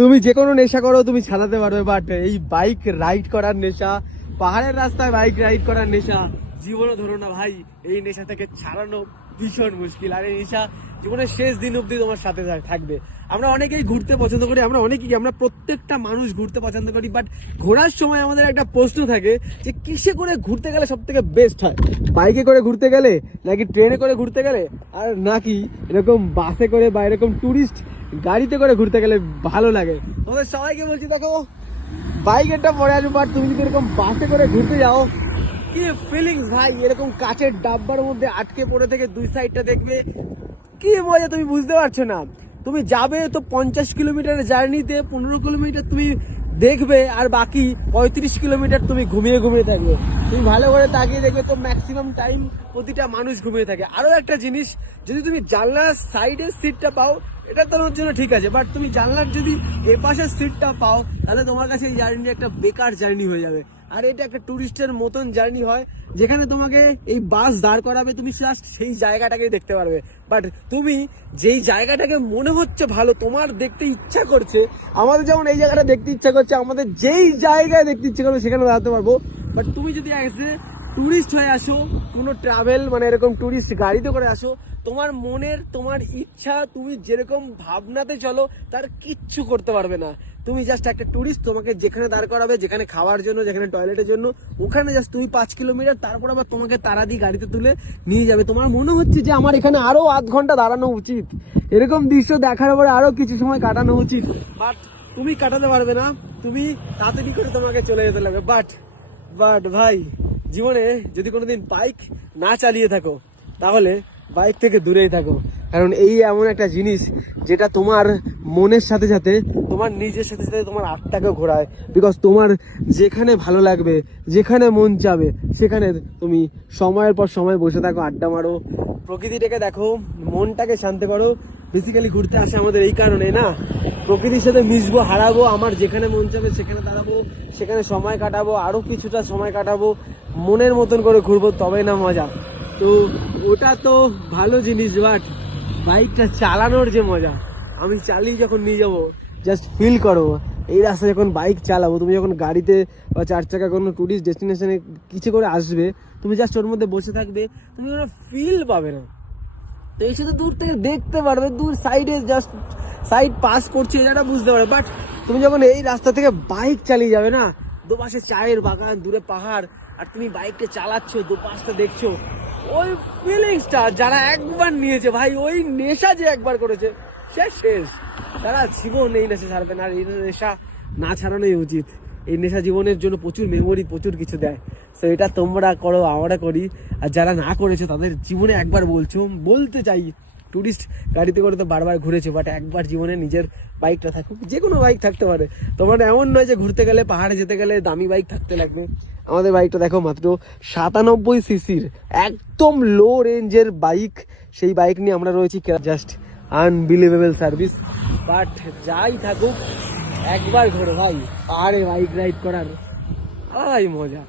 তুমি যে কোনো নেশা করো তুমি ছাড়াতে পারবে, বাট এই বাইক রাইড করার নেশা, পাহাড়ের রাস্তায় বাইক রাইড করার নেশা জীবনে ধরো না ভাই, এই নেশা থেকে ছাড়ানো ভীষণ মুশকিল। আর এই নেশা জীবনের শেষ দিন অব্দি তোমার সাথে থাকবে। আমরা অনেকেই ঘুরতে পছন্দ করি, আমরা প্রত্যেকটা মানুষ ঘুরতে পছন্দ করি, বাট ঘোরার সময় আমাদের একটা প্রশ্ন থাকে যে কিসে করে ঘুরতে গেলে সব থেকে বেস্ট হয়, বাইকে করে ঘুরতে গেলে নাকি ট্রেনে করে ঘুরতে গেলে, আর নাকি এরকম বাসে করে বা এরকম টুরিস্ট গাড়িতে করে ঘুরতে গেলে ভালো লাগে। তোমাদের সবাইকে বলছি দেখো বাইকেরটা পরে আসবে, বাট তুমি যদি এরকম বাসে করে ঘুরতে যাও কি ফিলিংস ভাই, এরকম কাচের ডাব্বার মধ্যে আটকে পড়ে থেকে দুই সাইডটা দেখবে কি মজা তুমি বুঝতে পারছো না। তুমি যাবে তো 50 কিলোমিটার জার্নিতে 15 কিলোমিটার তুমি দেখবে, আর বাকি 35 কিলোমিটার তুমি ঘুমিয়ে ঘুমিয়ে থাকবে। তুমি ভালো করে তাকিয়ে দেখবে তো ম্যাক্সিমাম টাইম প্রতিটা মানুষ ঘুমিয়ে থাকে। আরো একটা জিনিস, যদি তুমি জানলার সাইডের সিটটা পাও এটা তোমার জন্য ঠিক আছে, বাট তুমি জানলার যদি এপাশের সিটটা পাও তাহলে তোমার কাছে এই জার্নি একটা বেকার জার্নি হয়ে যাবে। আর এটা একটা টুরিস্টের মতন জার্নি হয়, যেখানে তোমাকে এই বাস দাঁড় করাবে, তুমি জাস্ট সেই জায়গাটাকেই দেখতে পারবে। বাট তুমি যেই জায়গাটাকে মনে হচ্ছে ভালো, তোমার দেখতে ইচ্ছা করছে, আমাদের যেমন এই জায়গাটা দেখতে ইচ্ছা করছে, আমাদের যেই জায়গায় দেখতে ইচ্ছা করবে সেখানে দাঁড়াতে পারবো। বাট তুমি যদি এসে টুরিস্ট হয়ে আসো, কোনো ট্রাভেল মানে এরকম টুরিস্ট গাড়িতে করে আসো, তোমার মনের তোমার ইচ্ছা তুমি যেরকম ভাবনাতে চলো তার কিচ্ছু করতে পারবে না। তুমি জাস্ট একটা টুরিস্ট, তোমাকে যেখানে দাঁড় করাবে, যেখানে খাওয়ার জন্য, যেখানে টয়লেটের জন্য, ওখানে জাস্ট তুমি 5 কিলোমিটার, তারপর আবার তোমাকে তারা দিয়ে গাড়িতে তুলে নিয়ে যাবে। তোমার মনে হচ্ছে যে আমার এখানে আরো আধ ঘন্টা দাঁড়ানো উচিত, এরকম দৃশ্য দেখার পরে আরো কিছু সময় কাটানো উচিত, বাট তুমি কাটাতে পারবে না, তুমি তাড়াতাড়ি করে তোমাকে চলে যেতে লাগবে। বাট ভাই জীবনে যদি কোনোদিন বাইক না চালিয়ে থাকো তাহলে বাইক থেকে দূরেই থাকো, কারণ এই এমন একটা জিনিস যেটা তোমার মনের সাথে সাথে তোমার নিজের সাথে সাথে তোমার আত্মাকে ঘোরায়। বিকজ তোমার যেখানে ভালো লাগবে, যেখানে মন চাবে, সেখানে তুমি সময়ের পর সময় বসে থাকো, আড্ডা মারো, প্রকৃতিটাকে দেখো, মনটাকে শান্ত করো। বেসিক্যালি ঘুরতে আসে আমাদের এই কারণে না, প্রকৃতির সাথে মিশবো, হারাবো, আমার যেখানে মন চাবে সেখানে দাঁড়াবো, সেখানে সময় কাটাবো, আরো কিছুটা সময় কাটাবো, মনের মতন করে ঘুরবো, তবে না মজা। তো ওটা তো ভালো জিনিস, বাট বাইকটা চালানোর যে মজা, আমি চালিয়ে যখন নিয়ে যাবো জাস্ট ফিল করো। এই রাস্তায় যখন বাইক চালাবো, তুমি যখন গাড়িতে বা 4 চাকা কোনো টুরিস্ট ডেস্টিনেশনে কিছু করে আসবে, তুমি জাস্ট ওর মধ্যে বসে থাকবে, তুমি কোনো ফিল পাবে না। তো এই শুধু দূর থেকে দেখতে পারবে, দূর সাইডে জাস্ট সাইড পাস করছে এটা বুঝতে পারবে, বাট তুমি যখন এই রাস্তা থেকে বাইক চালিয়ে যাবে না, দুপাশে চায়ের বাগান, দূরে পাহাড়, আর তুমি বাইকটা চালাচ্ছ, দুপাশটা দেখছো, ওই ফিলিংসটা যারা একবার নিয়েছে ভাই, ওই নেশা যে একবার করেছে সে শেষ, তারা জীবন এই নেশা ছাড়বে না। আর এই নেশা না ছাড়ানোই উচিত। এই নেশা জীবনের জন্য প্রচুর মেমোরি, প্রচুর কিছু দেয়। তো এটা তোমরা করো, আমরা করি, আর যারা না করেছো তাদের জীবনে একবার বলতে চাই, টুরিস্ট গাড়িতে করে তো বারবার ঘুরেছে, বাট একবার জীবনে নিজের বাইকটা থাকুক, যে কোনো বাইক থাকতে পারে। তোমার এমন নয় যে ঘুরতে গেলে, পাহাড়ে যেতে গেলে দামি বাইক থাকতে লাগবে। আমাদের বাইকটা দেখো মাত্র 97 সিসির একদম লো রেঞ্জের বাইক, সেই বাইক নিয়ে আমরা রয়েছি, জাস্ট আনবিলিভেবল সার্ভিস। বাট যাই থাকুক একবার ঘোরো ভাই, পাহাড়ে বাইক রাইড করার আলাদাই মজা।